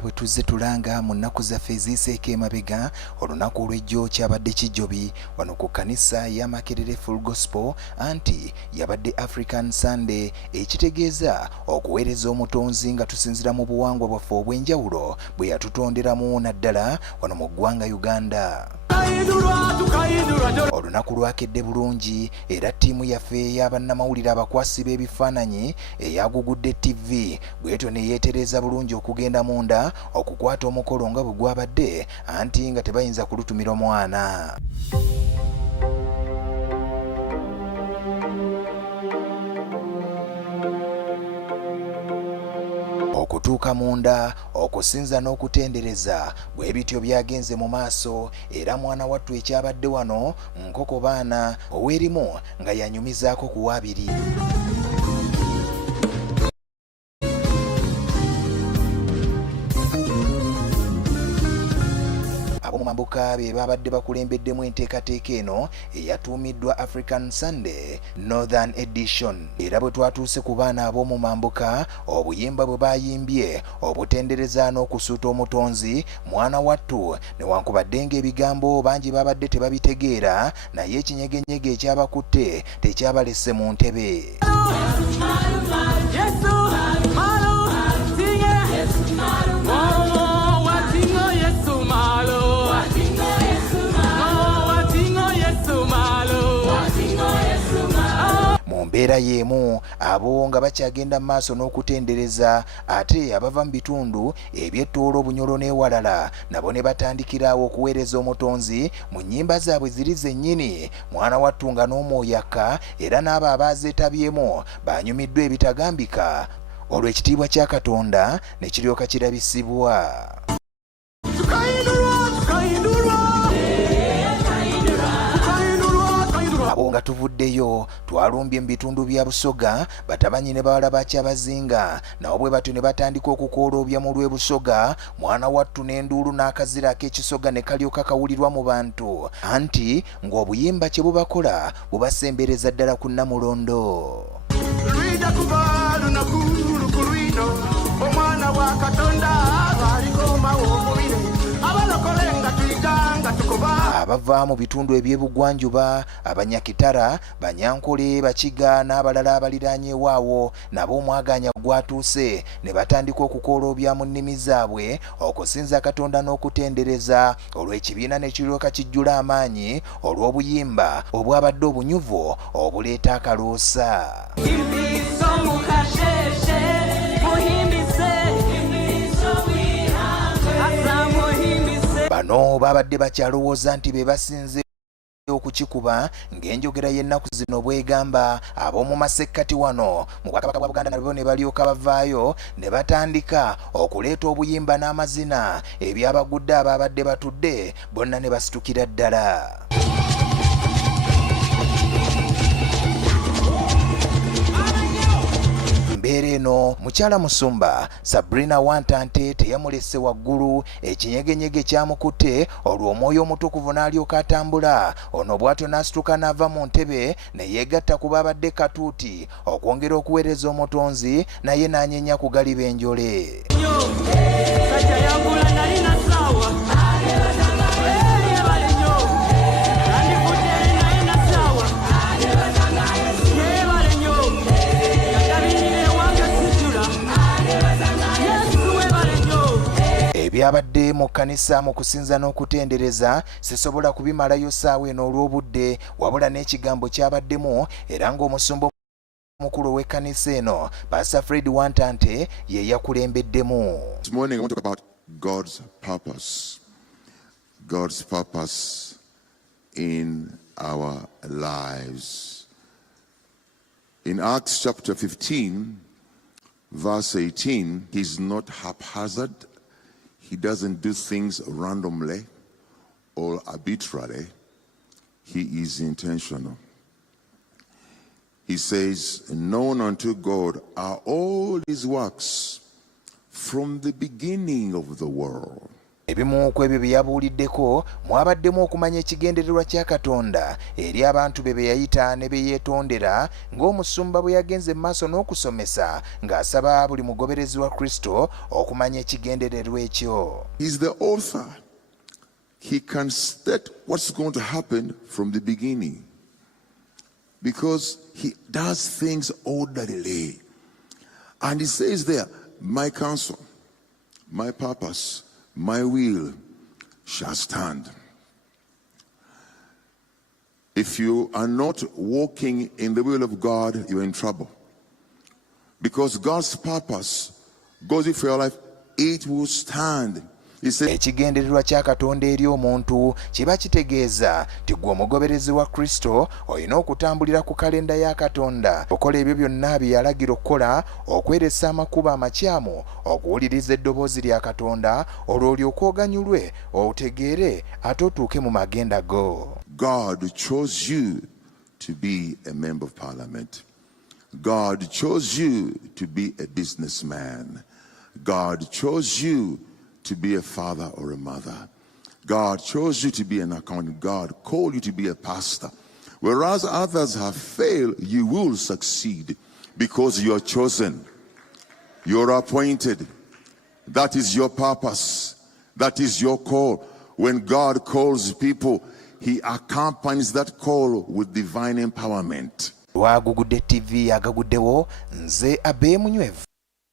Bwe tuzze tulanga mu nnaku zaffe eziiseeko emabega olunaku olw'ejjo kyabadde kijjobi wano ku kkanisa ya Makerere Full Gospel anti yabadde African Sunday ekitegeeza okuweereza omutonzi nga tusinzira mu buwangwa bwaffe obw'enjawulo bwe yatutonderamu naddala wano mu ggwanga Uganda. Olunaku lwakedde bulungi era ttiimu yaffe y'abannamawulire abakwasi b'ebifaananyi eyagugudde TV bwetyo ne yeetereza bulungi okugenda munda okukwata omukolo nga bwe gwabadde anti nga tebayinza kulutumira omwana. Okutuuka munda okusinza n'okutendereza bwe bityo byagenze mu maaso era mwana wattu ekyabadde wano nkoko baana ow'erimu nga yanyumizaako ku waabiri. Ab'omumambuka be babadde bakulembeddemu enteekateeka eno eyatuumiddwa African Sunday Northern Edition. Era bwe twatuuse ku baana ab'omumambuka obuyimba bwe bayimbye obutendereza n'okusuuta omutonzi mwana wattu newankubadde ng'ebigambo bangi babadde tebabitegeera naye ekinyegenyege ekyabakutte tekyabalese mu ntebe. Mbeera y'emu abo nga bakyagenda mu maaso n'okutendereza ate abava mu bitundu eby'Ettoolo, Bunyoro n'ewalala nabo ne batandikirawo okuweereza omutonzi mu nnyimba zaabwe ziri zennyini mwana wattu nga n'omwoyaka era n'abo abaazeetabyemu banyumiddwa ebitagambika olw'ekitiibwa kya Katonda ne kiryoka kirabisibwa. Abo nga tuvuddeyo twalumbye mu bitundu bya Busoga batabanyi ne bawala ba Kyabazinga nabo bwe batyo ne batandika okukooloobya mu lw'e Busoga mwana wattu n'enduulu n'akazira ak'ekisoga ne kalyoka kawulirwa mu bantu anti ng'obuyimba kye bubakola bubasembereza ddala ku Nnamulondo. Omwana wa Katonda balikomawo omubire abalokolenga tuyitanga tukoba. Abava mu bitundu eby'ebugwanjuba Abanyakitara, Banyankole, Bakiga n'abalala abaliraanye waawo nabo omwaganya gwatuuse ne batandika okukooloobya mu nnimi zaabwe okusinza Katonda n'okutendereza olw'ekibiina ne kiryoka kijjula amaanyi olw'obuyimba obwabadde obunyuvu obuleeta akaloosa. Bano babadde bakyalowooza nti be basinze okukikuba ng'enjogera y'ennaku zino bwegamba ab'omu masekkati wano mu Bwakabaka bwa Buganda nabo ne balyoka bavaayo ne batandika okuleeta obuyimba n'amazina ebyabagudde ababadde batudde bonna ne basitukira ddala. Mbeera eno mukyala Musumba Sabrina Wantante teyamulese waggulu ekinyegenyege kyamukutte olwo omwoyo omutukuvu n'alyoka atambula ono bw'atyo n'asituka n'ava mu ntebe ne yeegatta ku babadde katuuti okwongera okuweereza omutonzi naye n'anyenya ku galiba enjole. Ebyabadde mu kkanisa mu kusinza n'okutendereza sisobola kubimalayo ssaawa eno olw'obudde wabula n'ekigambo kyabaddemu era ng'omusumba omukulu w'ekkanisa eno Pastor Fred Wantante ye yakulembeddemu. This morning I want to talk about God's purpose. God's purpose in our lives. In Acts chapter 15 verse 18, he's not haphazard. He doesn't do things randomly or arbitrarily. He is intentional. He says, known unto God are all his works from the beginning of the world. Ebimu ku ebyo bye yabuuliddeko mwabaddemu okumanya ekigendererwa kya Katonda eri abantu be yayita ne be yeetondera, ng'omusumba bwe yagenze maaso n'okusomesa ng'asaba buli mugoberezi wa Kristo okumanya ekigendererwa ekyo. He's the author. He can state what's going to happen from the beginning because he does things orderly. And he says there, my counsel, my purpose, my will shall stand. If you are not walking in the will of God, you're in trouble. Because God's purpose goes for your life, it will stand. Ekigendererwa kya Katonda eri omuntu kiba kitegeeza nti gwe omugoberezi wa Kristo olina okutambulira ku kalenda ya Katonda, okola ebyo byonna bye yalagira okukola, okweresa amakubo amakyamu, okuwuliriza eddoboozi lya Katonda, olwo olyoke oganyulwe, otegeere ate otuuke mu magenda go. God chose you to be a member of parliament. God chose you to be a businessman. God chose you to be a father or a mother. God chose you to be an accountant. God called you to be a pastor. Whereas others have failed, you will succeed because you're chosen. You're appointed. That is your purpose. That is your call. When God calls people, he accompanies that call with divine empowerment. Wagugudde TV agaguddewo, nze Abe Munywevu.